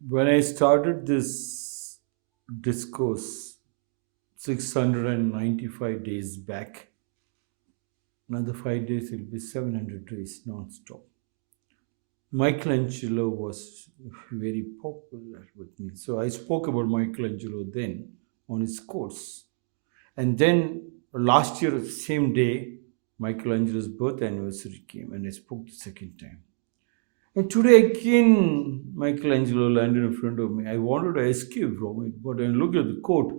When I started this discourse 695 days back, another 5 days it will be 700 days non-stop. Michelangelo was very popular with me. So I spoke about Michelangelo then on his course. And then last year, same day, Michelangelo's birth anniversary came and I spoke the second time. And today again, Michelangelo landed in front of me. I wanted to escape from it, but when I looked at the quote,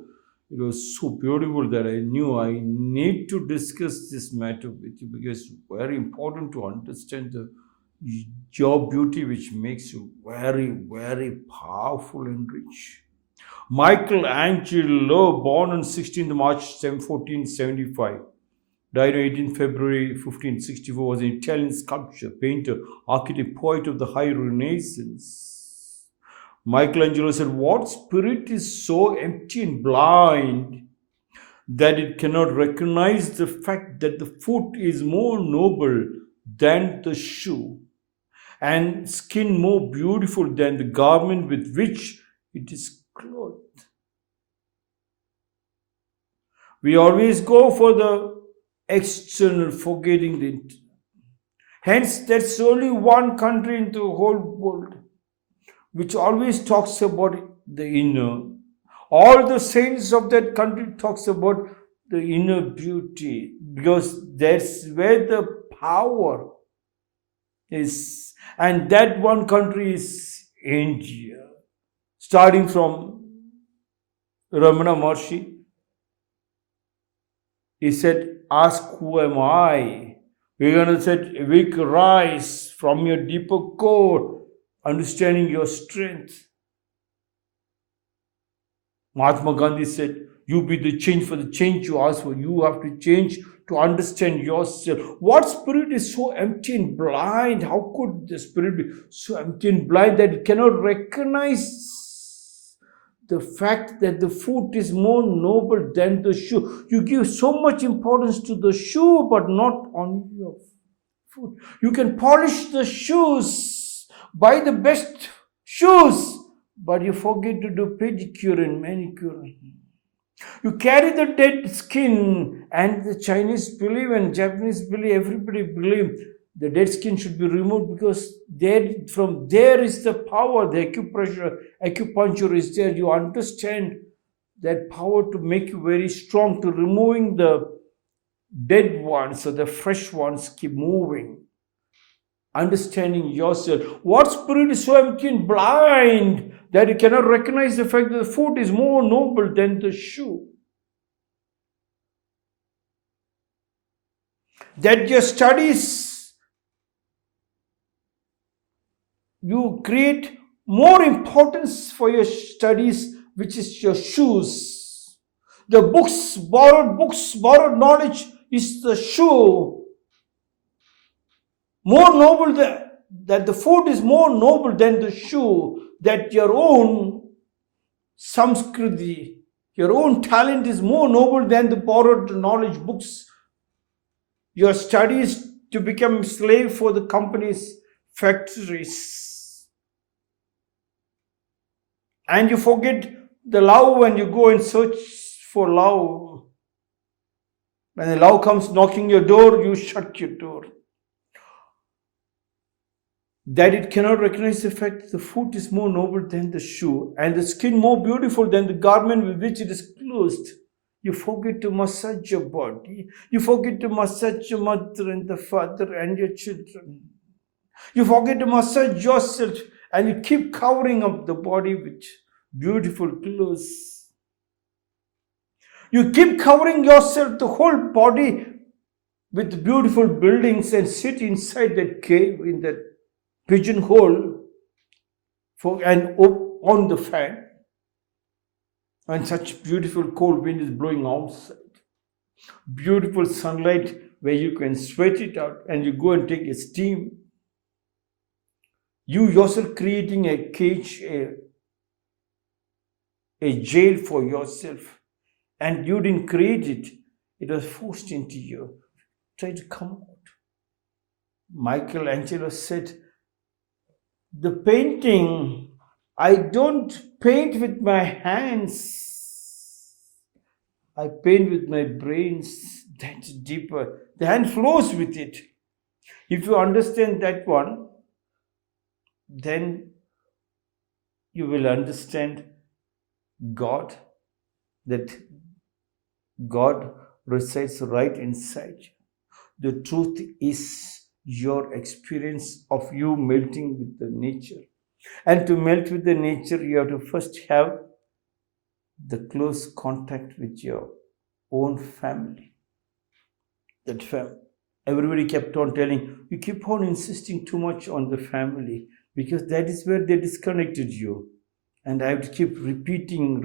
it was so beautiful that I knew I need to discuss this matter with you because it's very important to understand your beauty, which makes you very, very powerful and rich. Michelangelo, born on 16th March 1475, died on 18th February 1564, was an Italian sculptor, painter, architect, poet of the High Renaissance. Michelangelo said, "What spirit is so empty and blind that it cannot recognize the fact that the foot is more noble than the shoe, and skin more beautiful than the garment with which it is clothed?" We always go for the external, forgetting the internal. Hence, there's only one country in the whole world which always talks about the inner. All the saints of that country talks about the inner beauty because that's where the power is. And that one country is India. Starting from Ramana Maharshi, he said, "Ask who am I?" Vivekananda said, "Awake, rise from your deeper core, understanding your strength." Mahatma Gandhi said, "You be the change for the change you ask for. You have to change to understand yourself." What spirit is so empty and blind? How could the spirit be so empty and blind that it cannot recognize the fact that the foot is more noble than the shoe? You give so much importance to the shoe, but not on your foot. You can polish the shoes, buy the best shoes, but you forget to do pedicure and manicure. You carry the dead skin, and the Chinese believe and Japanese believe, everybody believe the dead skin should be removed because from there is the power. The acupuncture is there. You understand that power to make you very strong, to removing the dead ones so the fresh ones keep moving. Understanding yourself. What spirit is so empty and blind that it cannot recognize the fact that the foot is more noble than the shoe? That your studies, you create more importance for your studies, which is your shoes. The borrowed knowledge is the shoe. More noble that the foot is more noble than the shoe, that your own samskriti, your own talent is more noble than the borrowed knowledge books. Your studies to become slave for the company's factories. And you forget the love when you go and search for love. When the love comes knocking your door, you shut your door. That it cannot recognize the fact that the foot is more noble than the shoe, and the skin more beautiful than the garment with which it is clothed. You forget to massage your body. You forget to massage your mother and the father and your children. You forget to massage yourself, and you keep covering up the body with beautiful clothes. You keep covering yourself, the whole body, with beautiful buildings and sit inside that cave in that pigeonhole and on the fan, and such beautiful cold wind is blowing outside, beautiful sunlight where you can sweat it out and you go and take a steam. You yourself creating a cage, a jail for yourself, and you didn't create it, it was forced into you. Try to come out. Michelangelo said, the painting I don't paint with my hands. I paint with my brains. That's deeper. The hand flows with it. If you understand that one, then you will understand God, that God resides right inside you. The truth is your experience of you melting with the nature. And to melt with the nature, you have to first have the close contact with your own family. That everybody kept on telling, you keep on insisting too much on the family, because that is where they disconnected you. And I have to keep repeating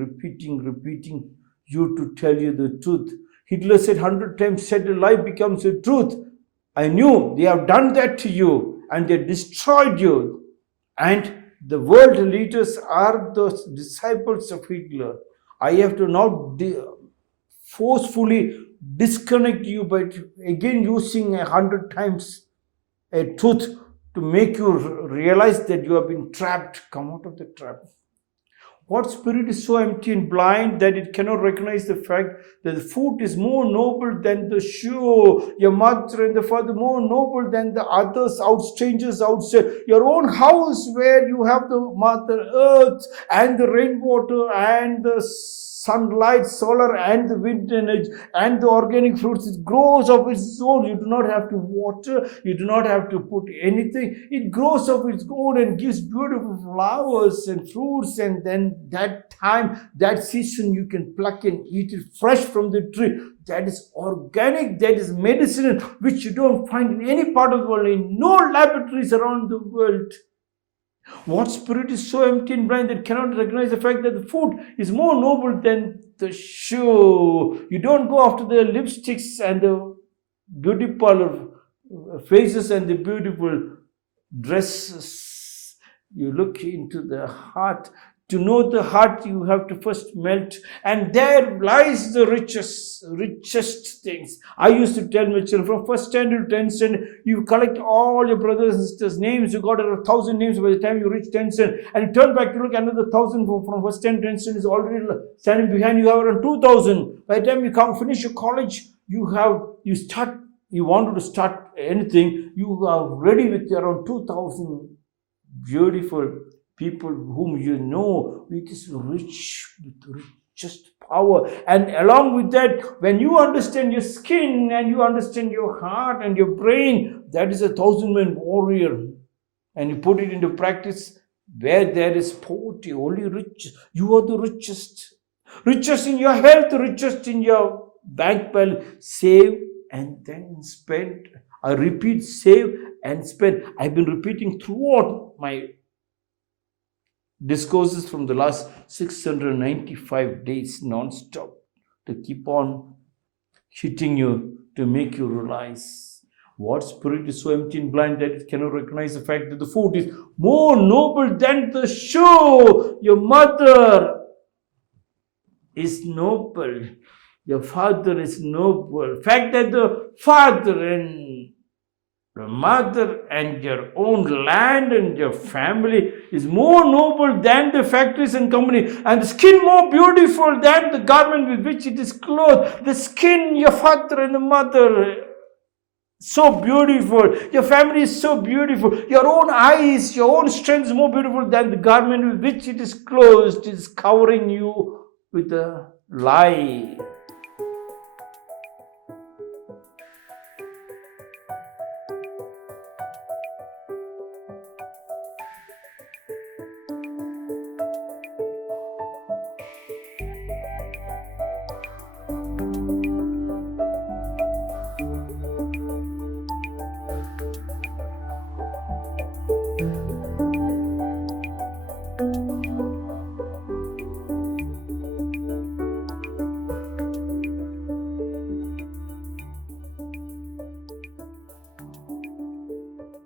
you to tell you the truth. Hitler said 100 times, said a lie becomes a truth. I knew they have done that to you and they destroyed you. And the world leaders are the disciples of Hitler. I have to now forcefully disconnect you by again using 100 times a truth to make you realize that you have been trapped. Come out of the trap. What spirit is so empty and blind that it cannot recognize the fact that the food is more noble than the shoe, your mother and the father more noble than the others, strangers outside, your own house where you have the mother earth and the rainwater and the sunlight, solar and the wind energy and the organic fruits. It grows of its own. You do not have to water. You do not have to put anything. It grows of its own and gives beautiful flowers and fruits. And then that time, that season, you can pluck and eat it fresh from the tree. That is organic. That is medicinal, which you don't find in any part of the world, in no laboratories around the world. What spirit is so empty and blind that cannot recognize the fact that the food is more noble than the shoe? You don't go after the lipsticks and the beauty parlor faces and the beautiful dresses. You look into the heart. To know the heart, you have to first melt, and there lies the richest things. I used to tell my children, from first standard to 10th standard, you collect all your brothers and sisters' names. You got 1,000 names by the time you reach 10th standard, and you turn back to look, another 1,000 from first standard to 10th standard is already standing behind. You have around 2,000. By the time you come finish your college, you wanted to start anything, you are ready with around 2,000 beautiful people whom you know, it is rich with richest power. And along with that, when you understand your skin and you understand your heart and your brain, that is a 1,000-man warrior. And you put it into practice, where there is poverty, only rich. You are the richest. Richest in your health, richest in your bank balance. Save and then spend. I repeat, save and spend. I've been repeating throughout my discourses from the last 695 days non-stop, to keep on hitting you, to make you realize what spirit is so empty and blind that it cannot recognize the fact that the food is more noble than the shoe. Your mother is noble. Your father is noble. The fact that the father and the mother and your own land and your family is more noble than the factories and company, and the skin more beautiful than the garment with which it is clothed. The skin, your father and the mother, so beautiful. Your family is so beautiful. Your own eyes, your own strength is more beautiful than the garment with which it is clothed. It is covering you with a lie.